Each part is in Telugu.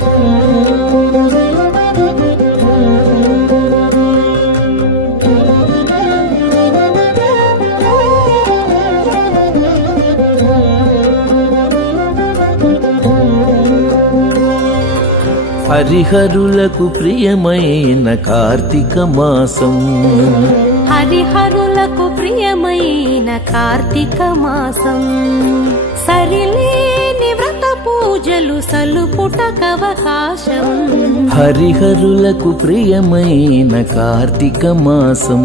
హరిహరులకు ప్రియమైన కార్తీక మాసం, హరిహరులకు ప్రియమైన కార్తీక మాసం, సరిలేని వ్రత పూజలు సలుపుటకవకాశం. హరిహరులకు ప్రియమైన కార్తీక మాసం,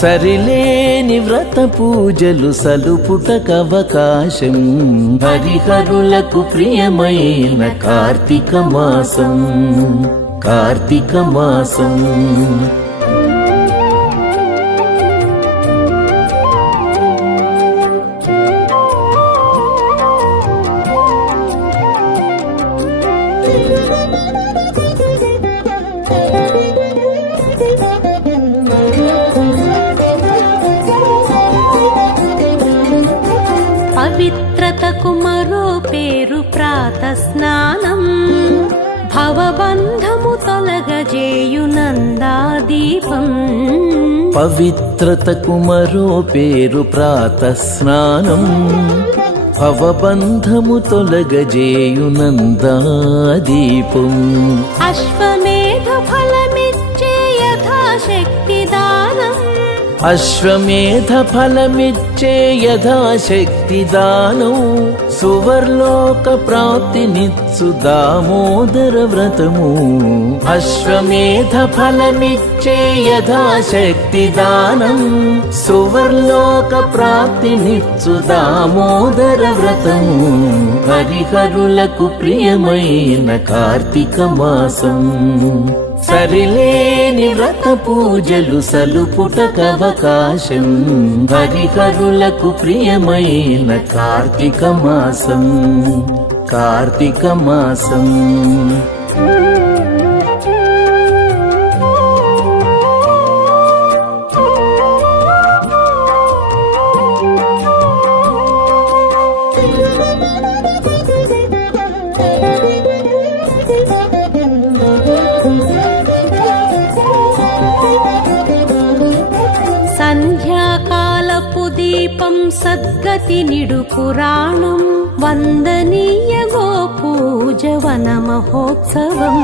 సరిలేని వ్రత పూజలు సలుపుటకవకాశం. హరిహరులకు ప్రియమైన కార్తీక మాసం, కార్తీక మాసం. పవిత్రతకు మరో పేరు ప్రాత స్నానం, భవబంధము తొలగజేయు నందాదీపం. పవిత్రతకు మరో పేరు ప్రాత స్నానం, భవబంధము తొలగజేయు నందాదీపం. అశ్వమేధ ఫలమిచ్చే యథాశక్తి దానం, అశ్వమేధ ఫలమిచ్చే యథాశక్తి దానం. సువర్లోక ప్రాప్తినిచ్చు దామోదర వ్రతము. అశ్వమేధ ఫలమిచ్చే యథాశక్తి దానం, సువర్లోక ప్రాప్తినిచ్చు దామోదర వ్రతము. హరిహరులకు ప్రియమైన కార్తీక మాసం, సరిలేని వ్రత పూజలు సలుపుటకవకాశం. హరిహరులకు ప్రియమైన కార్తీక మాసం, కార్తీక మాసం. సంధ్యాకాలపు దీపం సద్గతి నిడు పురాణం, వందనీయ గోపూజ వన మహోత్సవం.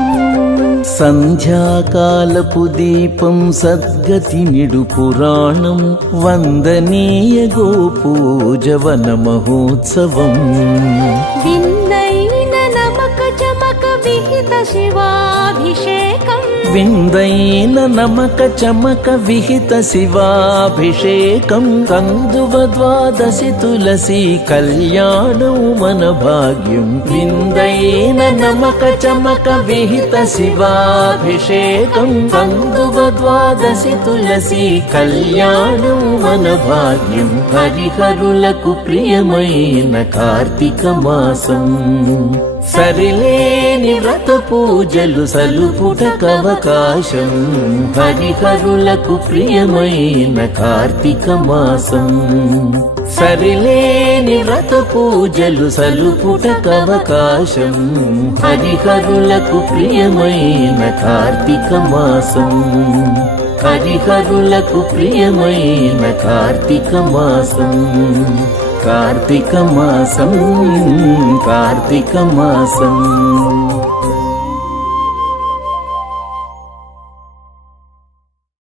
సంధ్యాకాలపు దీపం సద్గతి నిడు పురాణం, వందనీయ గోపూజ వన మహోత్సవం. విందైన నమక చమక విహిత శివాభిషేకం, విందైన నమక చమక విహిత శివాభిషేకం. కందువ ద్వాదశి తులసి కళ్యాణం మన భాగ్యం. విందైన నమక చమక విహిత శివాభిషేకం. కందువ ద్వాదశి తులసి కళ్యాణం మన భాగ్యం. హరిహరులకు ప్రియమైన కార్తీక మాసం, సరిలేని వ్రత పూజలు సలుపుటకవకాశం. హరిహరులకు ప్రియమైన కార్తీక మాసం, సరిలేని వ్రత పూజలు సలుపుటకవకాశం. హరిహరులకు ప్రియమైన కార్తీక మాసం, హరిహరులకు ప్రియమైన కార్తీక మాసం, కార్తీక మాసం, కార్తీక మాసం.